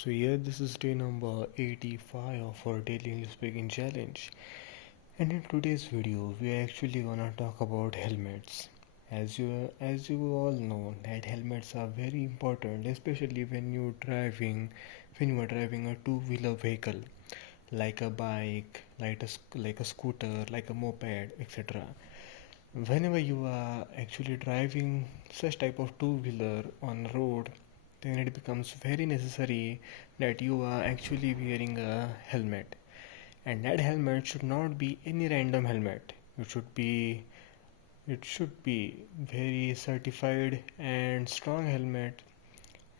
So yeah, this is day number 85 of our daily English speaking challenge. And in today's video, we are actually gonna talk about helmets. As you all know, that helmets are very important, especially when you are driving a two-wheeler vehicle, like a bike, like a scooter, like a moped, etc. Whenever you are actually driving such type of two-wheeler on road, then it becomes very necessary that you are actually wearing a helmet. And that helmet should not be any random helmet. It should be very certified and strong helmet,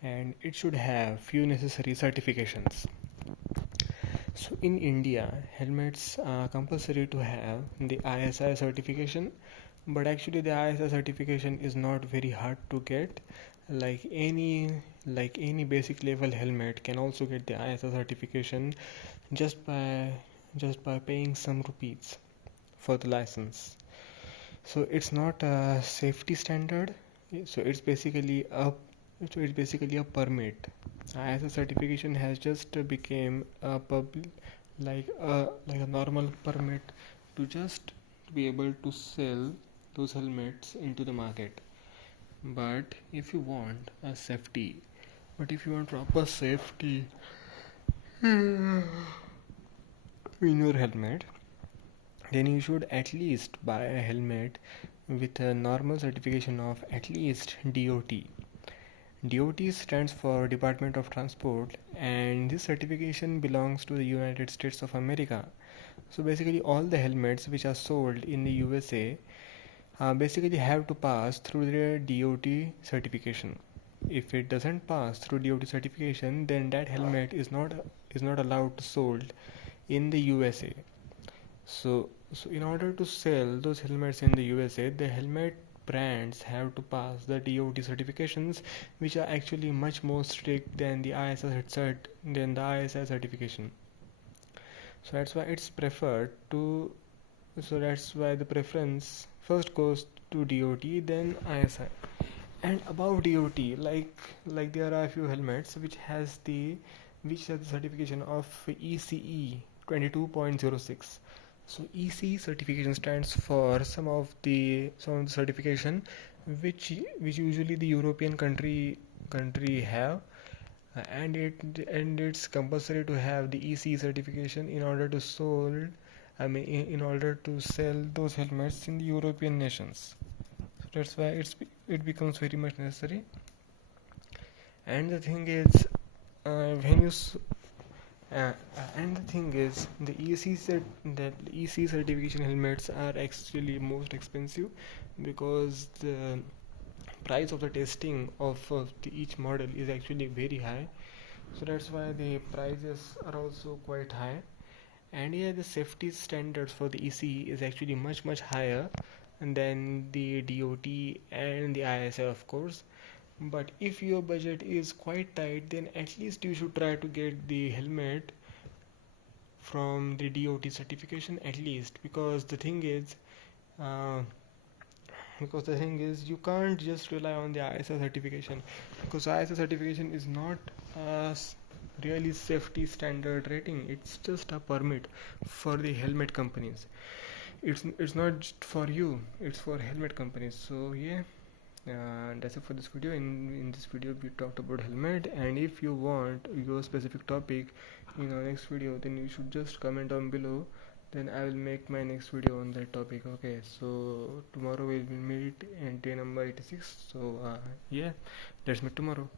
and it should have few necessary certifications. So in India, helmets are compulsory to have the ISI certification, but actually the ISI certification is not very hard to get. Like any like any basic level helmet can also get the ISI certification just by just by paying some rupees for the license. So it's not a safety standard. So it's basically a permit. ISI certification has just become a like a normal permit to just be able to sell those helmets into the market. But if you want a safety, but if you want proper safety in your helmet, then you should at least buy a helmet with a normal certification of at least DOT. DOT stands for Department of Transport, and this certification belongs to the United States of America. So basically, all the helmets which are sold in the USA basically have to pass through their DOT certification. If it doesn't pass through DOT certification, then that helmet is not allowed to sold in the USA. So in order to sell those helmets in the USA, the helmet brands have to pass the DOT certifications, which are actually much more strict than the ISI certification. So that's why it's preferred to. So that's why the preference first goes to DOT, then ISI. And above DOT, like there are a few helmets which has the certification of ECE 22.06. So ECE certification stands for some of the certification which usually the European country have, and it's compulsory to have the ECE certification in order to sold I mean in order to sell those helmets in the European nations. So that's why it becomes very much necessary. And the thing is, when you s- and the thing is, the EC certification helmets are actually most expensive because the price of the testing of each model is actually very high. So that's why the prices are also quite high. And yeah, the safety standards for the EC is actually much higher than the DOT and the ISI, of course. But if your budget is quite tight, then at least you should try to get the helmet from the DOT certification at least, uh, because the thing is you can't just rely on the ISI certification, because ISI certification is not a really safety standard rating. It's just a permit for the helmet companies. It's not just for you, it's for helmet companies. So yeah, that's it for this video. In this video we talked about helmet, and if you want your specific topic in our next video, then you should just comment down below, then I will make my next video on that topic. Okay, so tomorrow we will meet in day number 86. So yeah, let's meet tomorrow.